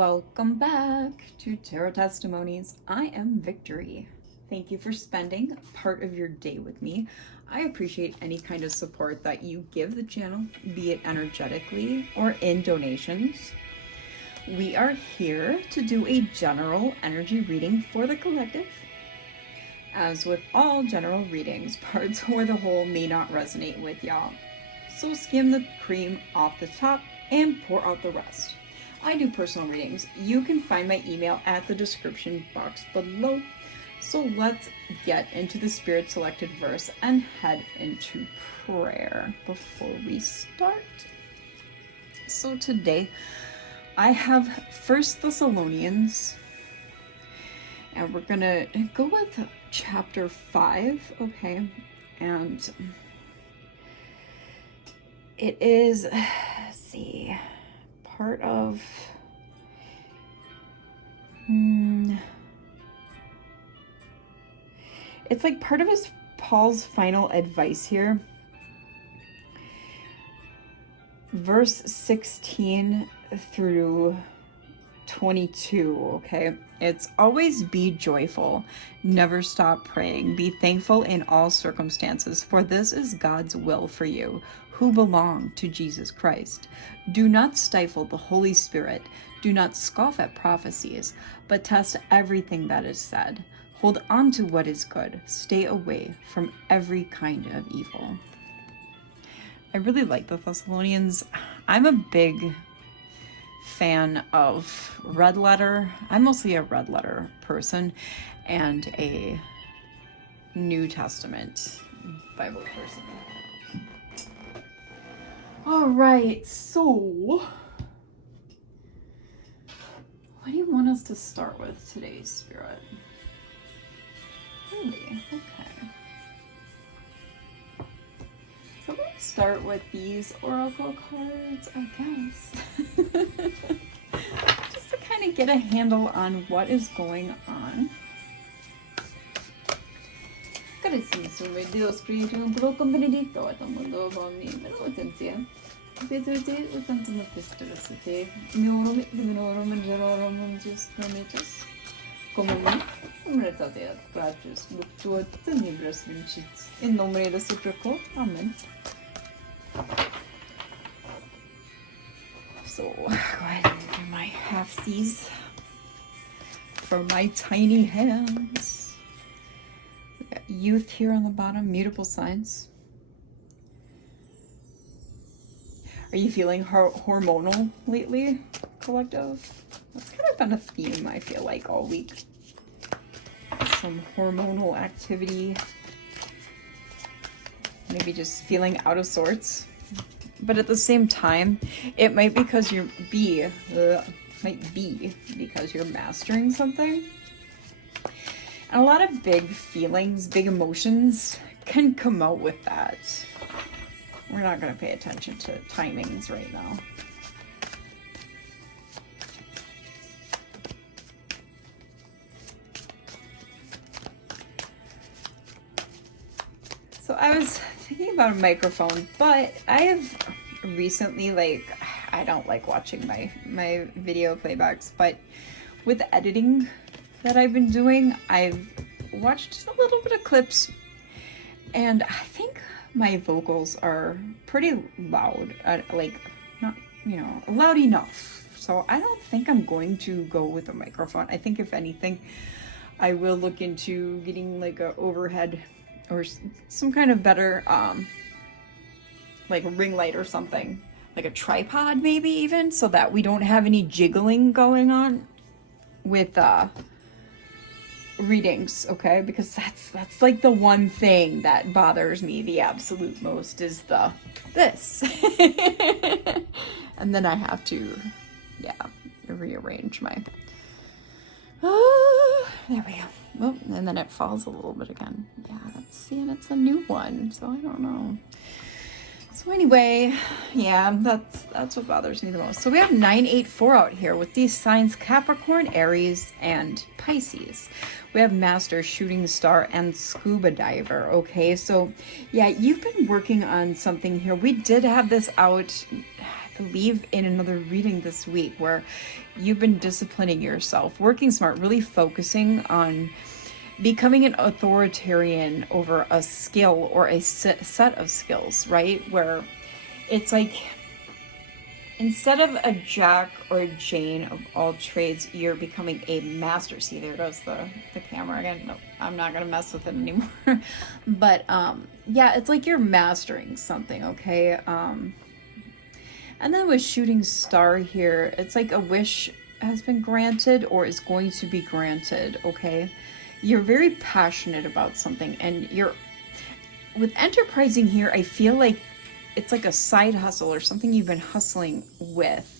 Welcome back to Tarot Testimonies. I am Victory. Thank you for spending part of your day with me. I appreciate any kind of support that you give the channel, be it energetically or in donations. We are here to do a general energy reading for the collective. As with all general readings, parts or the whole may not resonate with y'all. So skim the cream off the top and pour out the rest. I do personal readings. You can find my email at the description box below. So let's get into the Spirit selected verse and head into prayer before we start. So today I have 1 Thessalonians, and we're gonna go with chapter 5, okay? And it is, let's see, part of it's like part of Paul's final advice here. Verse 16 through 22, okay? It's always be joyful, never stop praying, be thankful in all circumstances, for this is God's will for you, who belong to Jesus Christ. Do not stifle the Holy Spirit, do not scoff at prophecies, but test everything that is said. Hold on to what is good, stay away from every kind of evil. I really like the Thessalonians. I'm a big fan of red letter. I'm mostly a red letter person and a New Testament Bible person. All right, so what do you want us to start with today, Spirit? Really? Okay. So let's start with these oracle cards, I guess. Just to kind of get a handle on what is going on. Carissimo Dio, Spirito, un poco benedetto, a tomo bonni, benevolentia. Vedete, tanto non testate. Minorum, minorum, gerorum, just promitus. Come me, umretate, pratius, luctuot, tenebras vincit. In nomine de Supraco, Amen. So, go ahead and do my half-seas for my tiny hands. We got youth here on the bottom, mutable signs. Are you feeling hormonal lately, collective? That's kind of been a theme, I feel like, all week. Some hormonal activity. Maybe just feeling out of sorts. But at the same time, it might be because you're because you're mastering something. And a lot of big feelings, big emotions can come out with that. We're not going to pay attention to timings right now. So I was thinking about a microphone, but I've recently, I don't like watching my video playbacks, but with the editing that I've been doing, I've watched just a little bit of clips, and I think my vocals are pretty loud, not, loud enough. So I don't think I'm going to go with a microphone. I think if anything, I will look into getting like a overhead or some kind of better, like a ring light or something, like a tripod maybe even, so that we don't have any jiggling going on with readings, okay? Because that's like the one thing that bothers me the absolute most is this. And then I have to, rearrange my, there we go. Oh, and then it falls a little bit again. Yeah, and it's a new one, so I don't know. So anyway, yeah, that's what bothers me the most. So we have 984 out here with these signs: Capricorn, Aries, and Pisces. We have Master, Shooting Star, and Scuba Diver. Okay, so yeah, you've been working on something here. We did have this out, I leave in another reading this week where you've been disciplining yourself, working smart, really focusing on becoming an authoritarian over a skill or a set of skills, right? Where it's like, instead of a jack or a Jane of all trades, you're becoming a master. See, there goes the camera again. No, I'm not going to mess with it anymore. But yeah, it's like you're mastering something, okay? And then with shooting star here, it's like a wish has been granted or is going to be granted, okay? You're very passionate about something, and you're, with enterprising here, I feel like it's like a side hustle or something you've been hustling with.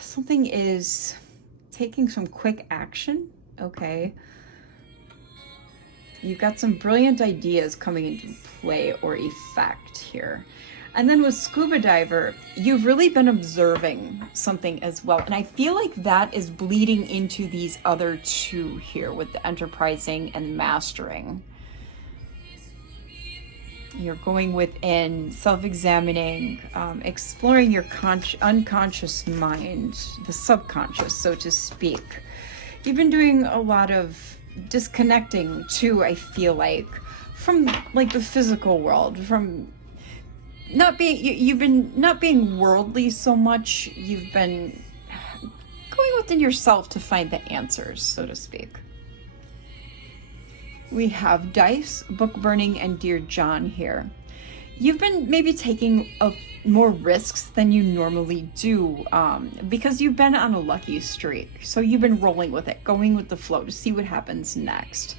Something is taking some quick action, okay? You've got some brilliant ideas coming into play or effect here. And then with scuba diver, you've really been observing something as well. And I feel like that is bleeding into these other two here with the enterprising and mastering. You're going within, self-examining, exploring your unconscious mind, the subconscious, so to speak. You've been doing a lot of disconnecting too, I feel like, from like the physical world, from not being, you've been not being worldly so much. You've been going within yourself to find the answers, so to speak. We have dice, book burning, and Dear John here. You've been maybe taking more risks than you normally do because you've been on a lucky streak. So you've been rolling with it, going with the flow to see what happens next.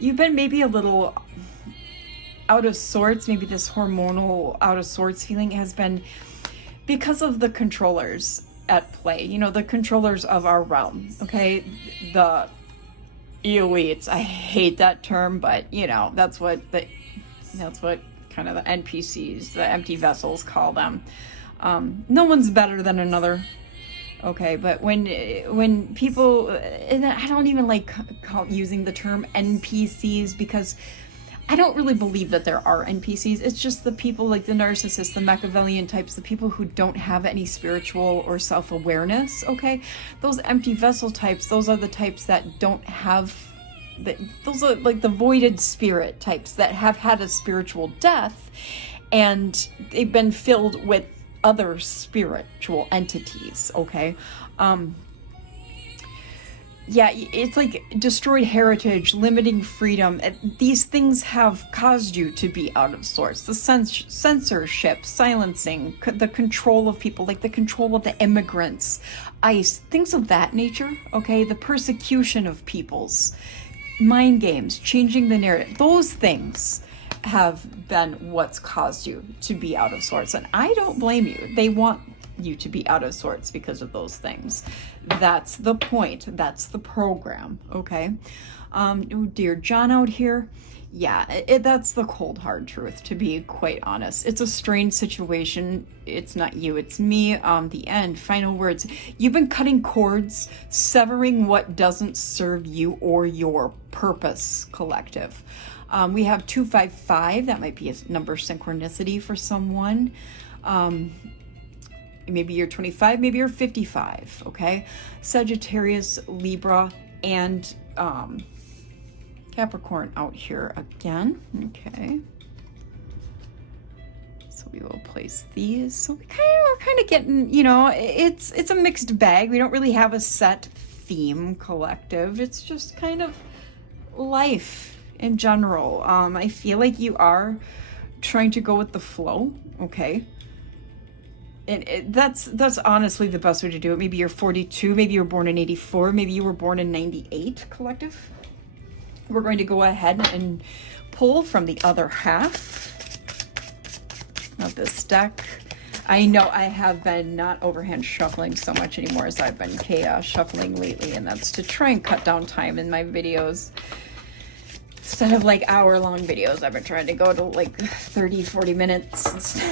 You've been maybe a little out of sorts. Maybe this hormonal out of sorts feeling has been because of the controllers at play. You know, the controllers of our realm, okay? The elites. I hate that term, but you know, that's what kind of the NPCs, the empty vessels, call them. No one's better than another, okay? But when people, and I don't even like using the term NPCs because I don't really believe that there are NPCs. It's just the people like the narcissists, the Machiavellian types, the people who don't have any spiritual or self-awareness, okay? Those empty vessel types, those are the types that don't have, those are like the voided spirit types that have had a spiritual death and they've been filled with other spiritual entities, okay? Yeah, it's like destroyed heritage, limiting freedom. These things have caused you to be out of sorts. The censorship, silencing, the control of people, like the control of the immigrants, ICE, things of that nature, okay? The persecution of peoples, mind games, changing the narrative. Those things have been what's caused you to be out of sorts. And I don't blame you. They want you to be out of sorts because of those things. That's the point. That's the program, okay? Dear John out here, yeah, that's the cold hard truth, to be quite honest. It's a strange situation. It's not you, it's me. The end, final words. You've been cutting cords, severing what doesn't serve you or your purpose, collective. We have 255. That might be a number synchronicity for someone. Maybe you're 25, maybe you're 55, okay? Sagittarius, Libra, and Capricorn out here again, okay? So we will place these. So we're kind of getting, you know, it's a mixed bag. We don't really have a set theme, collective. It's just kind of life in general. I feel like you are trying to go with the flow, okay? And that's honestly the best way to do it. Maybe you're 42, maybe you were born in 84, maybe you were born in 98, collective. We're going to go ahead and pull from the other half of this deck. I know I have been not overhand shuffling so much anymore as I've been chaos shuffling lately, and that's to try and cut down time in my videos. Instead of like hour-long videos, I've been trying to go to like 30, 40 minutes.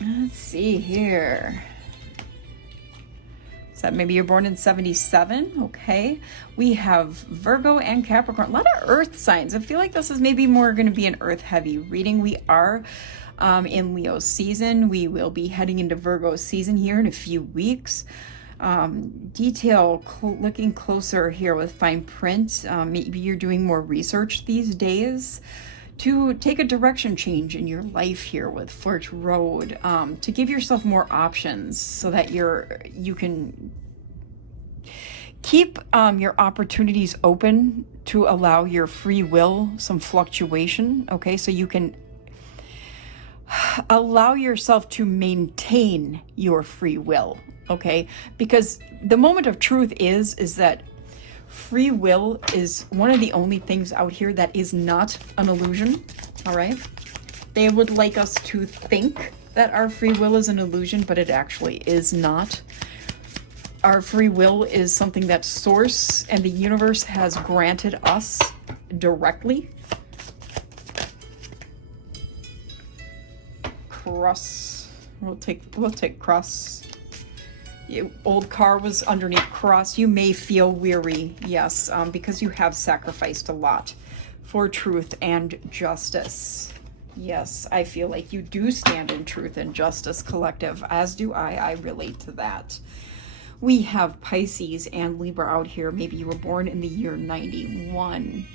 Let's see here. So maybe you're born in 77, okay? We have Virgo and Capricorn. A lot of earth signs. I feel like this is maybe more going to be an earth-heavy reading. We are in Leo season. We will be heading into Virgo season here in a few weeks. Looking closer here with fine print. Maybe you're doing more research these days to take a direction change in your life here with Forked Road, to give yourself more options so that you can keep your opportunities open to allow your free will some fluctuation, okay? So you can allow yourself to maintain your free will, okay? Because the moment of truth is that free will is one of the only things out here that is not an illusion, all right? They would like us to think that our free will is an illusion, but it actually is not. Our free will is something that Source and the universe has granted us directly. Cross. We'll take cross. Old car was underneath cross. You may feel weary, yes, because you have sacrificed a lot for truth and justice. Yes, I feel like you do stand in truth and justice, collective, as do I. I relate to that. We have Pisces and Libra out here. Maybe you were born in the year 91.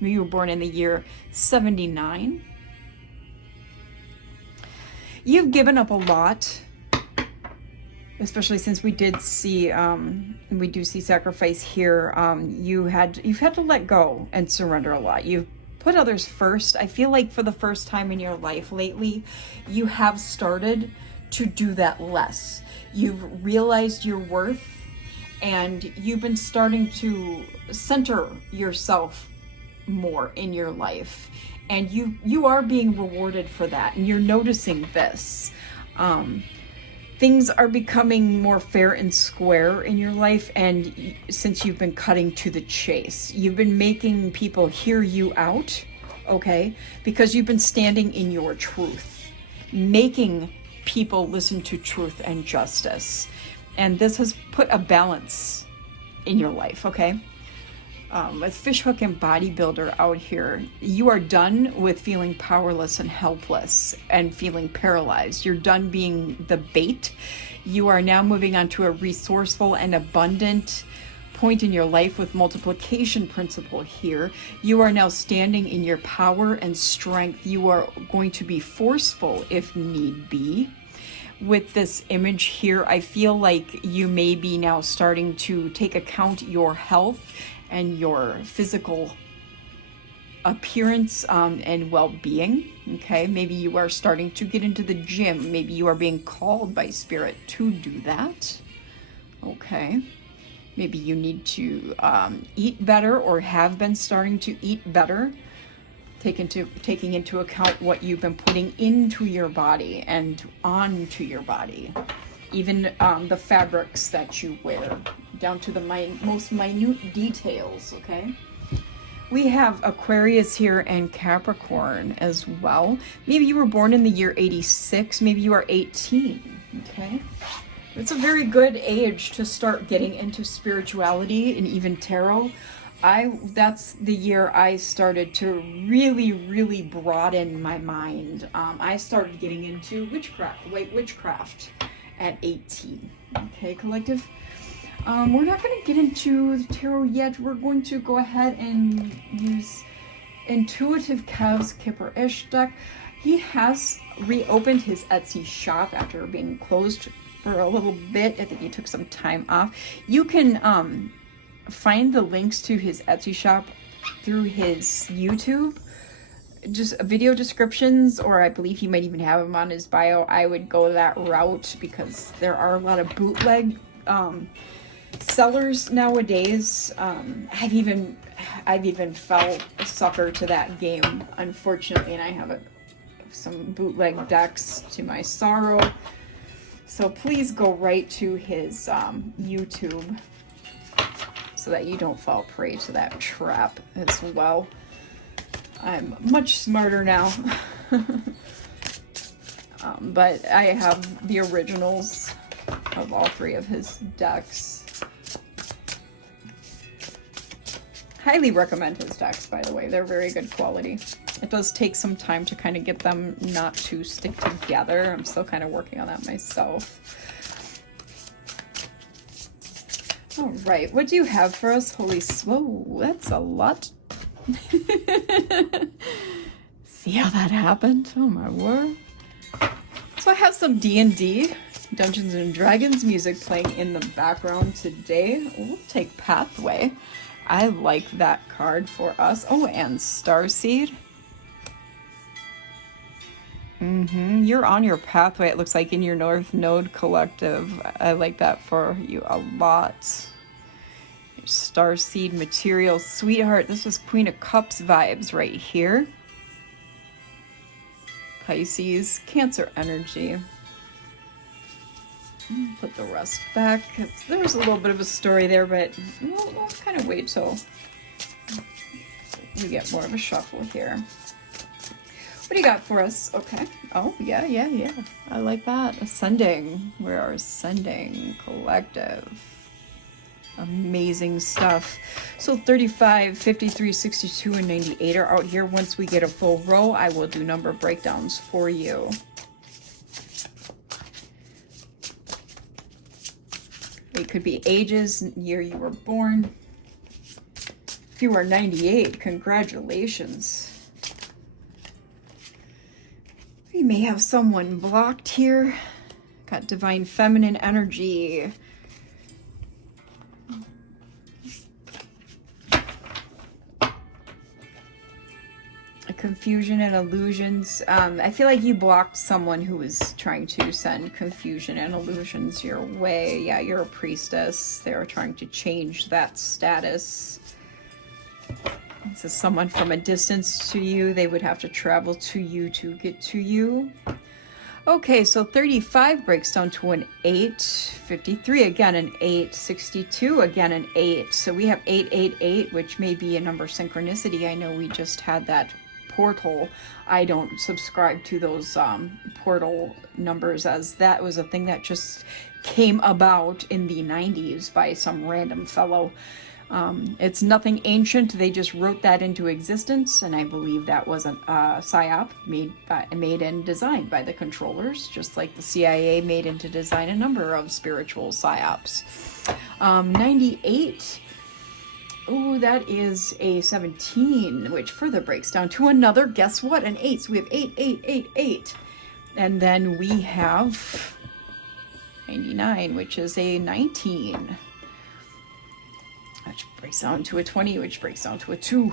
Maybe you were born in the year 79. You've given up a lot, especially since we did see, we do see sacrifice here. You've had to let go and surrender a lot. You've put others first. I feel like for the first time in your life lately, you have started to do that less. You've realized your worth, and you've been starting to center yourself more in your life. And you are being rewarded for that, and you're noticing this. Things are becoming more fair and square in your life, and since you've been cutting to the chase, you've been making people hear you out, okay? Because you've been standing in your truth, making people listen to truth and justice. And this has put a balance in your life, okay? With Fishhook and Bodybuilder out here, you are done with feeling powerless and helpless and feeling paralyzed. You're done being the bait. You are now moving on to a resourceful and abundant point in your life with multiplication principle here. You are now standing in your power and strength. You are going to be forceful if need be. With this image here, I feel like you may be now starting to take account your health and your physical appearance and well-being, okay? Maybe you are starting to get into the gym. Maybe you are being called by spirit to do that, okay? Maybe you need to eat better or have been starting to eat better, taking into account what you've been putting into your body and onto your body. Even the fabrics that you wear, down to the most minute details, okay? We have Aquarius here and Capricorn as well. Maybe you were born in the year 86, maybe you are 18, okay? It's a very good age to start getting into spirituality and even tarot. That's the year I started to really broaden my mind. I started getting into white witchcraft at 18. Okay, collective. We're not going to get into the tarot yet. We're going to go ahead and use Intuitive Kev's Kipper-ish deck. He has reopened his Etsy shop after being closed for a little bit. I think he took some time off. You can find the links to his Etsy shop through his YouTube, just video descriptions, or I believe he might even have them on his bio. I would go that route because there are a lot of bootleg sellers nowadays. I've even fell sucker to that game, unfortunately, and I have some bootleg decks to my sorrow. So please go right to his YouTube so that you don't fall prey to that trap as well. I'm much smarter now. But I have the originals of all three of his decks. Highly recommend his decks, by the way. They're very good quality. It does take some time to kind of get them not to stick together. I'm still kind of working on that myself. All right, what do you have for us? Holy, whoa, that's a lot. See how that happened? Oh my word. So I have some D&D, Dungeons and Dragons music playing in the background today. We'll take Pathway. I like that card for us. Oh, and Starseed. You're on your pathway, it looks like, in your North Node collective. I like that for you a lot. Your Starseed material. Sweetheart, this was Queen of Cups vibes right here. Pisces, Cancer energy. Put the rest back. There was a little bit of a story there, but we'll kind of wait till we get more of a shuffle here. What do you got for us? Okay. Oh, yeah. I like that. Ascending. We're our Ascending collective. Amazing stuff. So 35, 53, 62, and 98 are out here. Once we get a full row, I will do number breakdowns for you. It could be ages, year you were born. If you are 98, congratulations. We may have someone blocked here. Got divine feminine energy. Confusion and illusions. I feel like you blocked someone who was trying to send confusion and illusions your way. Yeah, you're a priestess. They're trying to change that status. This is someone from a distance to you. They would have to travel to you to get to you. Okay, so 35 breaks down to an 8. 53, again an 8. 62, again an 8. So we have 888, which may be a number synchronicity. I know we just had that portal. I don't subscribe to those portal numbers, as that was a thing that just came about in the 90s by some random fellow. It's nothing ancient. They just wrote that into existence, and I believe that was a psyop made and designed by the controllers, just like the CIA made and to design a number of spiritual psyops. 98. Oh, that is a 17, which further breaks down to another, guess what, an 8. So we have 8, 8, 8, 8. And then we have 99, which is a 19. Which breaks down to a 20, which breaks down to a 2.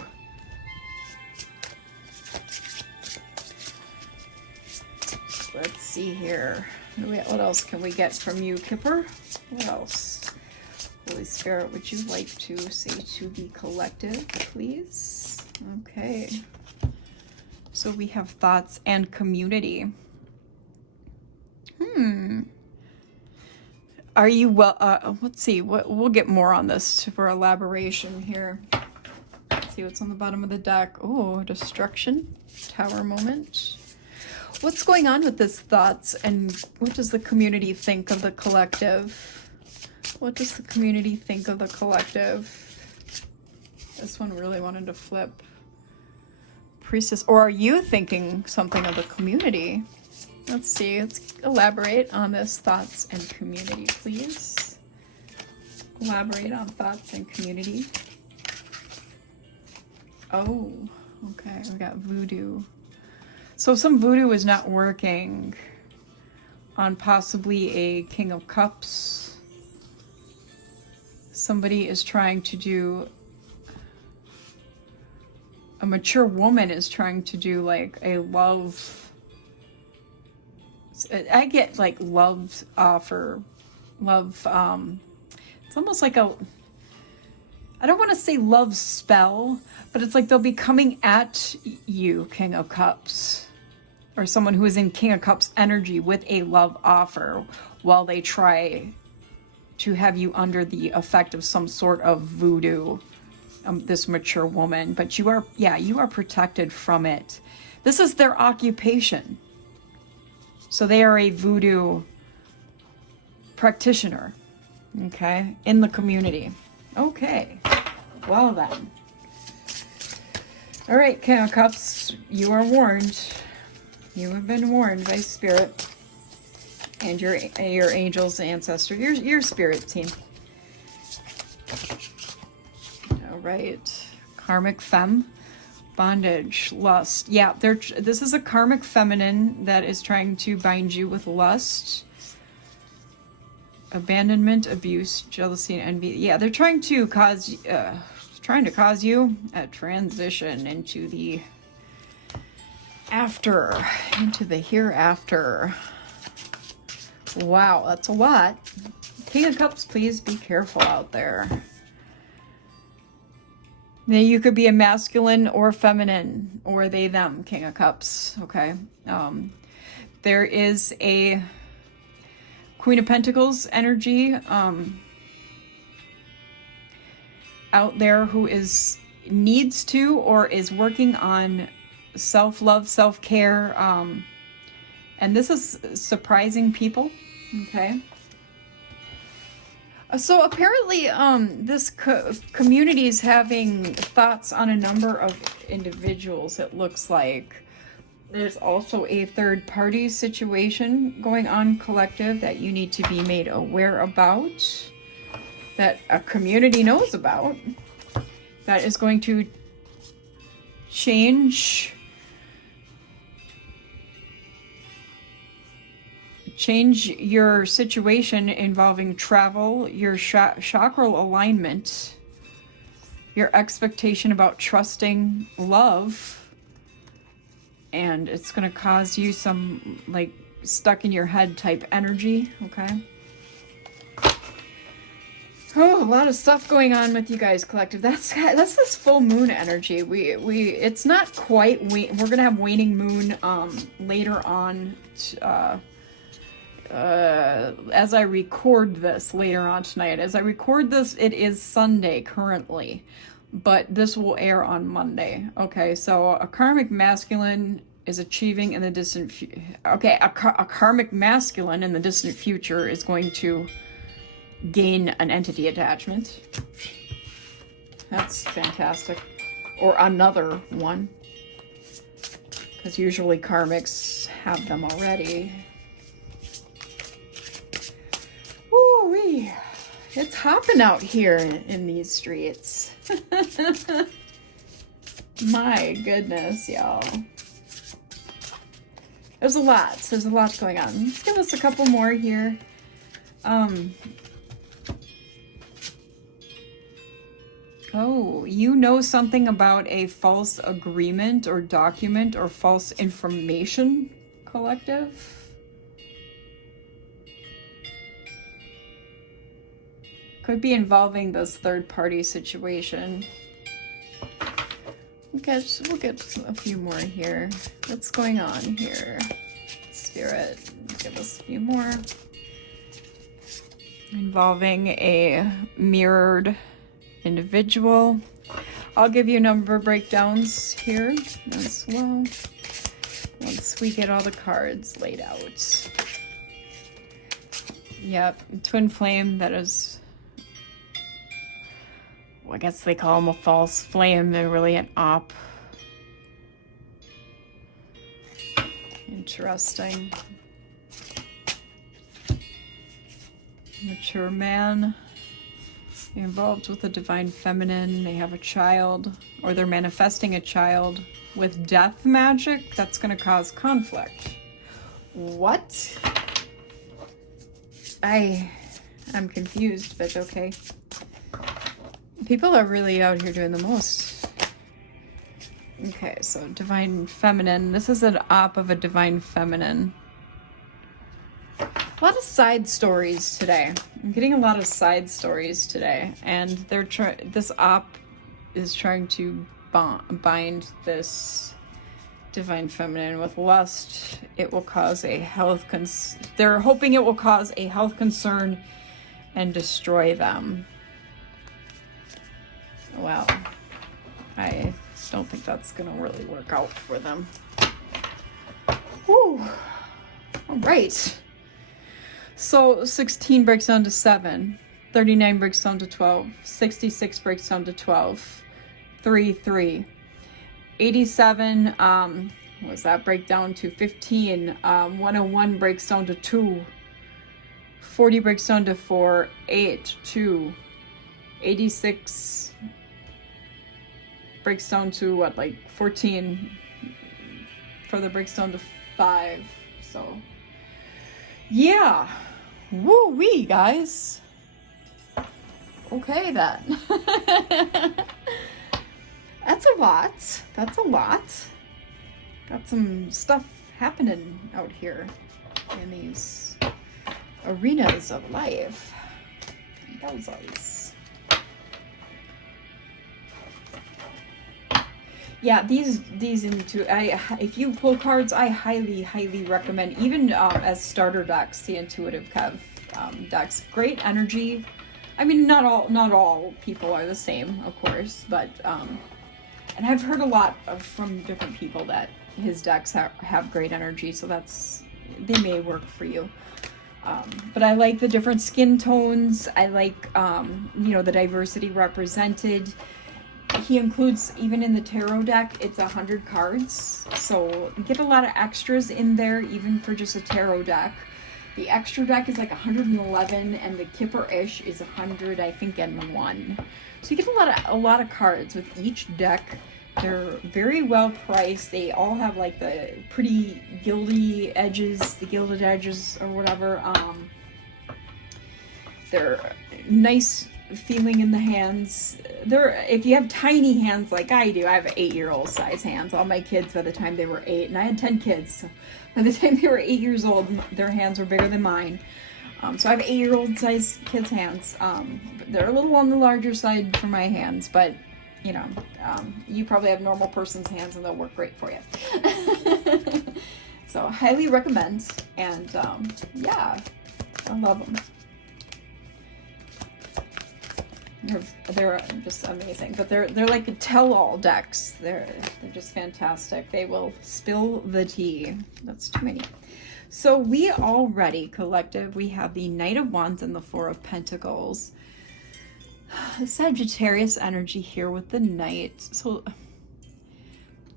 Let's see here. What else can we get from you, Kipper? What else? Holy Spirit, would you like to say to the collective, please? Okay. So we have thoughts and community. Are you well? Let's see. We'll get more on this for elaboration here. Let's see what's on the bottom of the deck. Oh, destruction, tower moment. What's going on with this thoughts, and what does the community think of the collective? What does the community think of the collective? This one really wanted to flip. Priestess, or are you thinking something of the community? Let's see, let's elaborate on this thoughts and community, please. Elaborate on thoughts and community. Oh, okay, we got voodoo. So some voodoo is not working on possibly a King of Cups. Somebody is trying to do, a mature woman is trying to do like a love, I get like love offer, love, it's almost like a, I don't want to say love spell, but it's like they'll be coming at you, King of Cups, or someone who is in King of Cups energy with a love offer while they try to have you under the effect of some sort of voodoo, this mature woman. But you are, yeah, you are protected from it. This is their occupation. So they are a voodoo practitioner, okay, in the community. Okay, well then. All right, King of Cups, you are warned. You have been warned by Spirit and your angels, ancestors, your spirit team. All right, karmic femme, bondage, lust. Yeah, this is a karmic feminine that is trying to bind you with lust, abandonment, abuse, jealousy, and envy. Yeah, they're trying to cause you a transition into the after, into the hereafter. Wow, that's a lot. King of Cups, please be careful out there. Now, you could be a masculine or feminine, or they, them, King of Cups, okay? There is a Queen of Pentacles energy out there who needs to or is working on self-love, self-care, and this is surprising people, okay? So apparently this community is having thoughts on a number of individuals, it looks like. There's also a third-party situation going on, collective, that you need to be made aware about, that a community knows about, that is going to change your situation involving travel, your chakral alignment, your expectation about trusting love, and it's going to cause you some like stuck in your head type energy, okay? Oh, a lot of stuff going on with you guys, collective. That's this full moon energy. It's not quite we're going to have waning moon later on as I record this later on tonight. As I record this, it is Sunday currently, but this will air on Monday. Okay, so a karmic masculine is achieving in the distant a karmic masculine in the distant future is going to gain an entity attachment. That's fantastic. Or another one, because usually karmics have them already. Woo-wee. It's hopping out here in these streets. My goodness, y'all. There's a lot going on. Let's give us a couple more here. Oh, you know something about a false agreement or document or false information, collective? Could be involving this third-party situation. We'll get a few more here. What's going on here? Spirit, give us a few more. Involving a mirrored individual. I'll give you number breakdowns here as well once we get all the cards laid out. Yep, twin flame, that is, well, I guess they call them a false flame. They're really an op. Interesting. Mature man. They're involved with the divine feminine. They have a child, or they're manifesting a child with death magic. That's going to cause conflict. What? I'm confused, but okay. People are really out here doing the most. Okay, so divine feminine. This is an op of a divine feminine. A lot of side stories today. I'm getting a lot of side stories today, and this op is trying to bind this divine feminine with lust. It will cause a health they're hoping it will cause a health concern and destroy them. Wow. I don't think that's gonna really work out for them. Whew. All right. So 16 breaks down to 7, 39 breaks down to 12, 66 breaks down to 12, 3, 3. 87, what does that break down to? 15, 101 breaks down to 2, 40 breaks down to 4, 8, 2, 86 breaks down to what, like 14, further breaks down to 5, so yeah, woo-wee, guys. Okay then. That's a lot. That's a lot. Got some stuff happening out here in these arenas of life. Yowzers. Yeah, these into if you pull cards, I highly recommend, even as starter decks, the intuitive Kev decks. Great energy. I mean, not all people are the same, of course, but and I've heard a lot from different people that his decks have great energy, so they may work for you. But I like the different skin tones. I like, the diversity represented. He includes, even in the tarot deck, it's 100 cards. So you get a lot of extras in there, even for just a tarot deck. The extra deck is like 111, and the Kipper-ish is 100, I think, and 1. So you get a lot of cards with each deck. They're very well priced. They all have like the pretty gilded edges or whatever. They're nice feeling in the hands. If you have tiny hands like I do, I have 8-year-old size hands. All my kids, by the time they were 8, and I had 10 kids, so by the time they were 8 years old, their hands were bigger than mine. So I have 8-year-old size kids' hands. They're a little on the larger side for my hands, but you probably have normal person's hands and they'll work great for you. So highly recommend, and yeah, I love them. They're just amazing, but they're like tell-all decks. They're just fantastic. They will spill the tea. That's too many. So we already, collective, we have the Knight of Wands and the Four of Pentacles. Sagittarius energy here with the Knight. So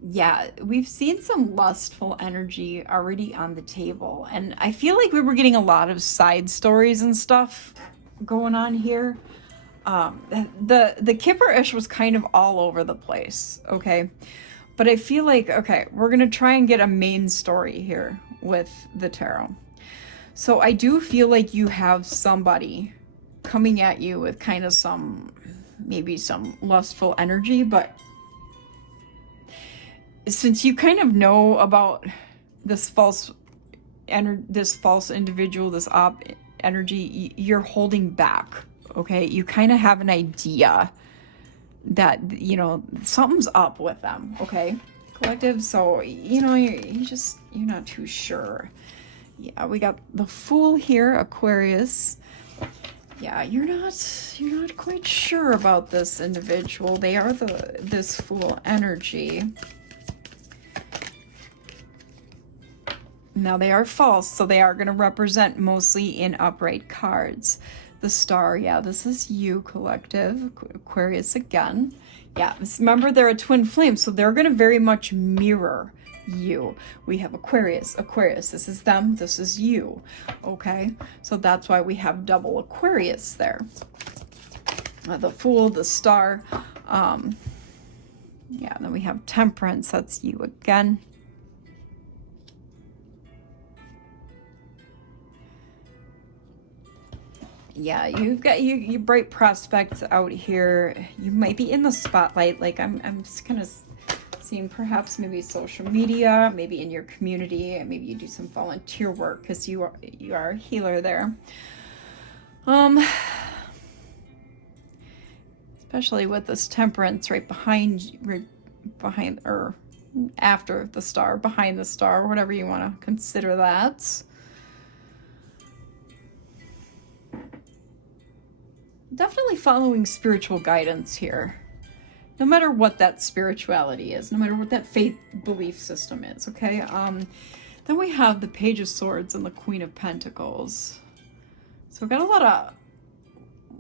yeah, we've seen some lustful energy already on the table, and I feel like we were getting a lot of side stories and stuff going on here. The Kipper-ish was kind of all over the place, okay? But I feel like, okay, we're going to try and get a main story here with the tarot. So I do feel like you have somebody coming at you with kind of maybe some lustful energy, but since you kind of know about this false individual, this energy, you're holding back. Okay, you kind of have an idea that, something's up with them, okay, collective. So, you're not too sure. Yeah, we got the Fool here, Aquarius. Yeah, you're not quite sure about this individual. They are this Fool energy. Now they are false, so they are going to represent mostly in upright cards. The Star, yeah, this is you, collective. Aquarius again. Yeah, remember they're a twin flame, so they're going to very much mirror you. We have Aquarius, this is them, this is you. Okay, so that's why we have double Aquarius there. The Fool, the Star. Yeah, then we have Temperance, that's you again. Yeah, you've got you bright prospects out here. You might be in the spotlight. Like I'm just kind of seeing perhaps maybe social media, maybe in your community, and maybe you do some volunteer work because you are a healer there. Especially with this Temperance right behind or after the Star, behind the Star, whatever you want to consider that. Definitely following spiritual guidance here, no matter what that spirituality is, no matter what that faith belief system is, okay? Then we have the Page of Swords and the Queen of Pentacles. So we've got a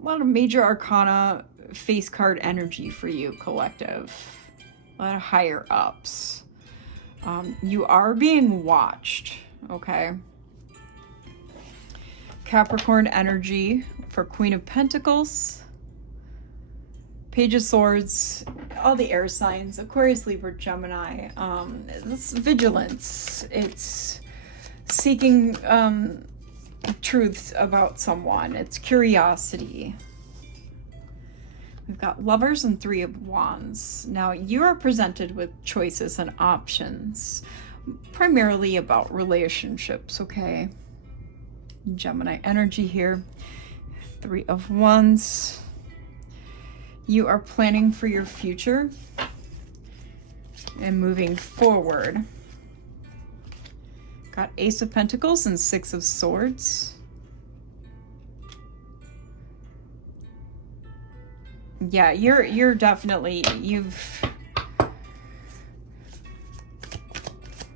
lot of major arcana face card energy for you, collective. A lot of higher ups. You are being watched, okay? Capricorn energy for Queen of Pentacles. Page of Swords, all the air signs, Aquarius, Libra, Gemini. This vigilance. It's seeking truths about someone. It's curiosity. We've got Lovers and Three of Wands. Now, you are presented with choices and options, primarily about relationships, okay? Gemini energy here. Three of Wands. You are planning for your future and moving forward. Got Ace of Pentacles and Six of Swords. Yeah, you're definitely,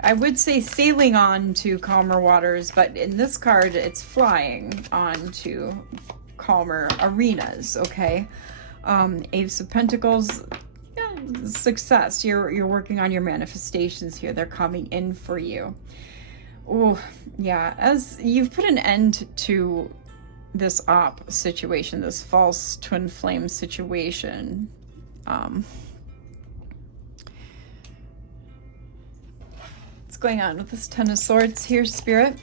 I would say sailing on to calmer waters, but in this card, it's flying on to calmer arenas, okay? Ace of Pentacles, yeah, success. You're working on your manifestations here. They're coming in for you. Oh, yeah, as you've put an end to this op situation, this false twin flame situation. What's going on with this Ten of Swords here, Spirit?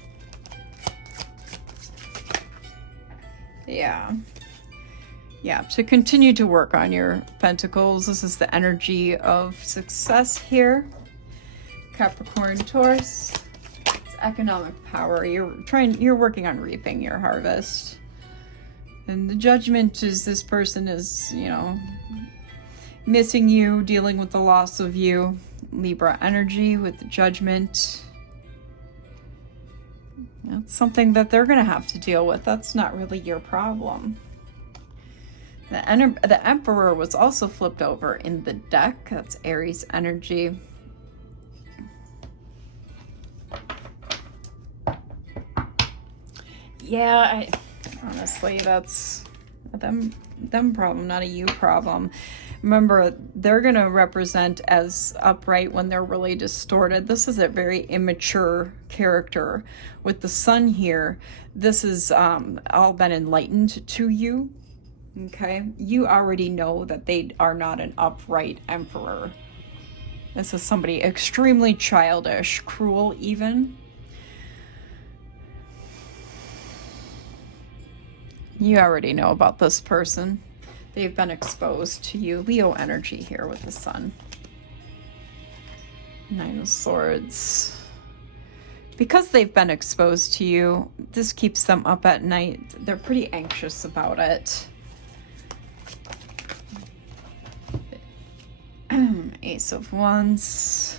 Yeah, to continue to work on your pentacles. This is the energy of success here. Capricorn, Taurus. It's economic power. You're working on reaping your harvest. And the Judgment is this person is, missing you, dealing with the loss of you. Libra energy with the Judgment. That's something that they're going to have to deal with. That's not really your problem. The Emperor was also flipped over in the deck. That's Aries energy. Yeah, honestly, that's a them problem, not a you problem. Remember, they're going to represent as upright when they're really distorted. This is a very immature character. With the Sun here, this is all been enlightened to you. Okay? You already know that they are not an upright emperor. This is somebody extremely childish, cruel even. You already know about this person. They've been exposed to you. Leo energy here with the Sun. Nine of Swords. Because they've been exposed to you, this keeps them up at night. They're pretty anxious about it. Ace of Wands.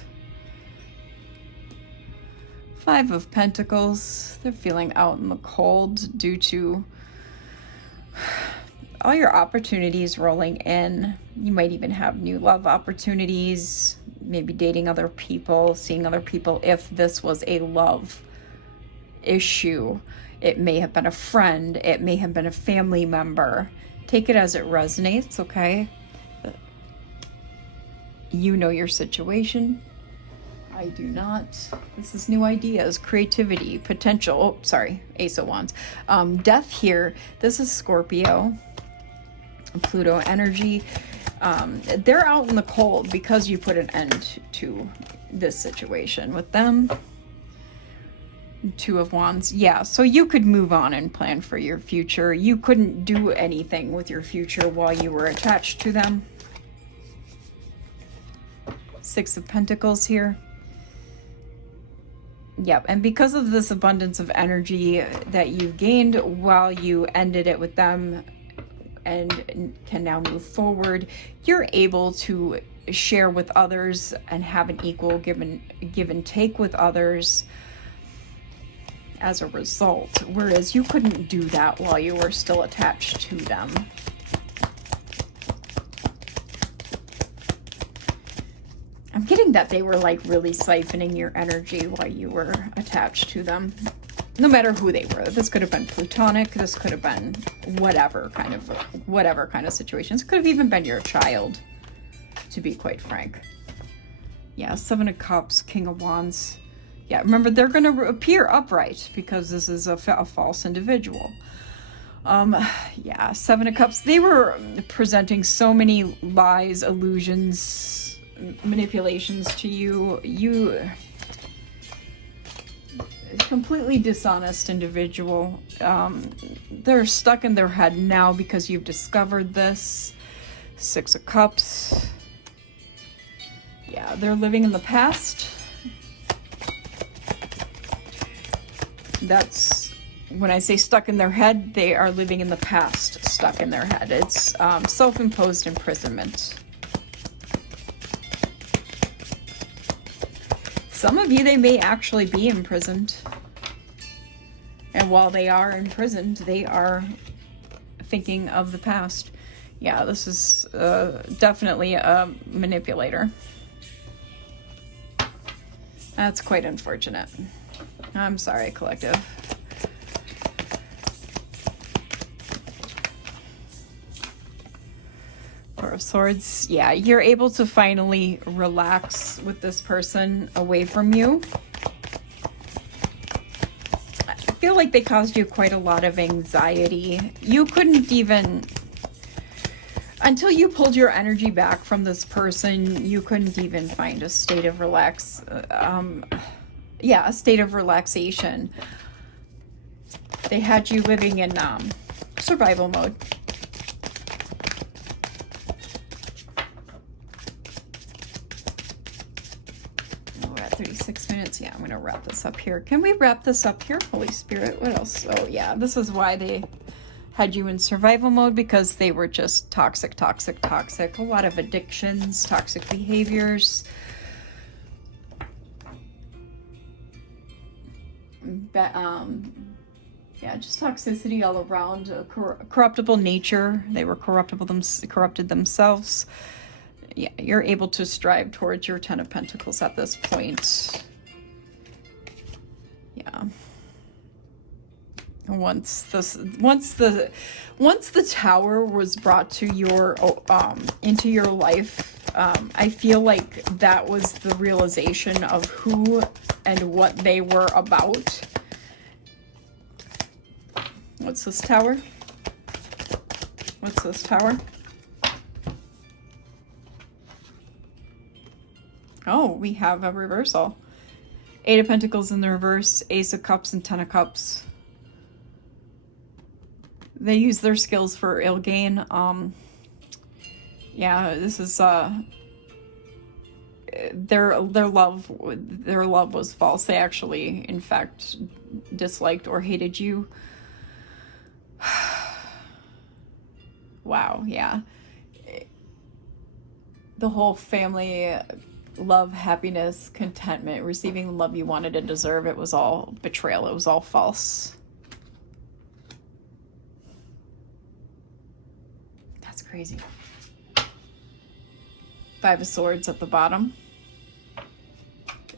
Five of Pentacles. They're feeling out in the cold due to all your opportunities rolling in. You might even have new love opportunities, maybe dating other people, seeing other people. If this was a love issue, it may have been a friend, it may have been a family member. Take it as it resonates, okay? You know your situation. I do not. This is new ideas, creativity, potential. Oh, sorry, Ace of Wands. Death here. This is Scorpio. Pluto energy. They're out in the cold because you put an end to this situation with them. Two of Wands. Yeah, so you could move on and plan for your future. You couldn't do anything with your future while you were attached to them. Six of Pentacles here. Yep, and because of this abundance of energy that you gained while you ended it with them and can now move forward, you're able to share with others and have an equal give and take with others as a result, whereas you couldn't do that while you were still attached to them. I'm getting that they were like really siphoning your energy while you were attached to them. no matter who they were. This could have been platonic. This could have been whatever kind of situation. This could have even been your child, to be quite frank. Yeah, Seven of Cups, King of Wands. Yeah, remember, they're going to appear upright because this is a false individual. Yeah, Seven of Cups. They were presenting so many lies, illusions, manipulations to you. You, completely dishonest individual. They're stuck in their head now because you've discovered this. Six of Cups. Yeah, they're living in the past. That's when I say stuck in their head, they are living in the past, stuck in their head. It's self-imposed imprisonment. Some of you, they may actually be imprisoned. And while they are imprisoned, they are thinking of the past. Yeah, this is definitely a manipulator. That's quite unfortunate. I'm sorry, collective. Four of Swords. Yeah, you're able to finally relax with this person away from you. I feel like they caused you quite a lot of anxiety. You couldn't even... Until you pulled your energy back from this person, you couldn't even find a state of a state of relaxation. They had you living in survival mode. We're at 36 minutes. Yeah, I'm going to wrap this up here. Can we wrap this up here, Holy Spirit? What else? Oh, yeah, this is why they had you in survival mode, because they were just toxic, toxic, toxic. A lot of addictions, toxic behaviors. Yeah, just toxicity all around. Corruptible nature. They were corrupted themselves. Yeah, you're able to strive towards your Ten of Pentacles at this point. Yeah. Once the Tower was brought to your into your life, I feel like that was the realization of who and what they were about. What's this Tower? What's this Tower? Oh, we have a reversal. Eight of Pentacles in the reverse, Ace of Cups and Ten of Cups. They use their skills for ill gain. Yeah, this is their love was false. They actually, in fact, disliked or hated you. Wow, yeah. The whole family, love, happiness, contentment, receiving the love you wanted and deserve, it was all betrayal. It was all false. That's crazy. Five of Swords at the bottom.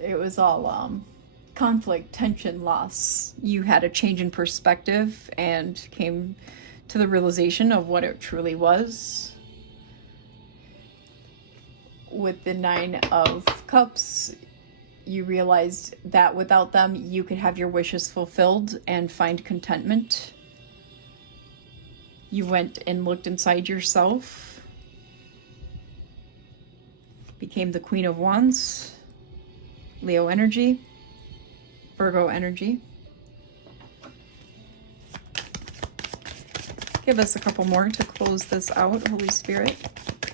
It was all conflict, tension, loss. You had a change in perspective and came to the realization of what it truly was. With the Nine of Cups, you realized that without them, you could have your wishes fulfilled and find contentment. You went and looked inside yourself, became the Queen of Wands, Leo energy, Virgo energy. Give us a couple more to close this out, Holy Spirit,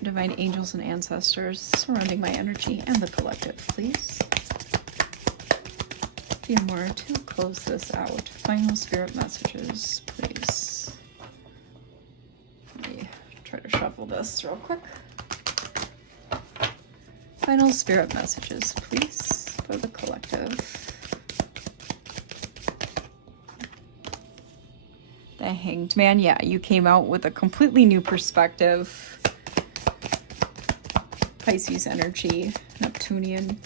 divine angels and ancestors surrounding my energy and the collective, please. A few more to close this out. Final spirit messages, please. Let me try to shuffle this real quick. Final spirit messages, please, for the collective. The Hanged Man, yeah, you came out with a completely new perspective. Pisces energy, Neptunian.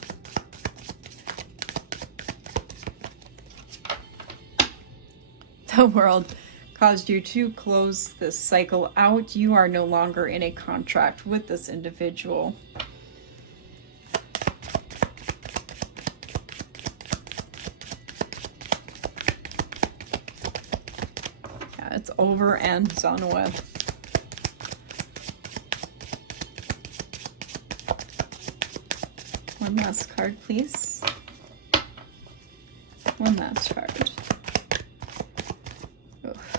The world caused you to close this cycle out. You are no longer in a contract with this individual. Yeah, it's over and done with. One last card, please. One last card. Oof.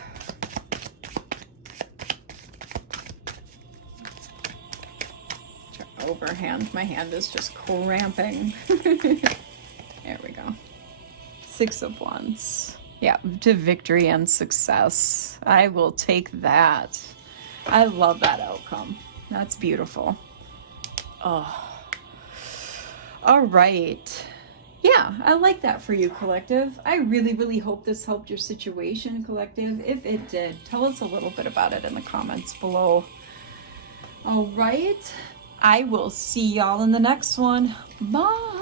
Overhand. My hand is just cramping. There we go. 6 of Wands. Yeah, to victory and success. I will take that. I love that outcome. That's beautiful. Oh. All right. Yeah, I like that for you, collective. I really, really hope this helped your situation, collective. If it did, tell us a little bit about it in the comments below. All right. I will see y'all in the next one. Bye.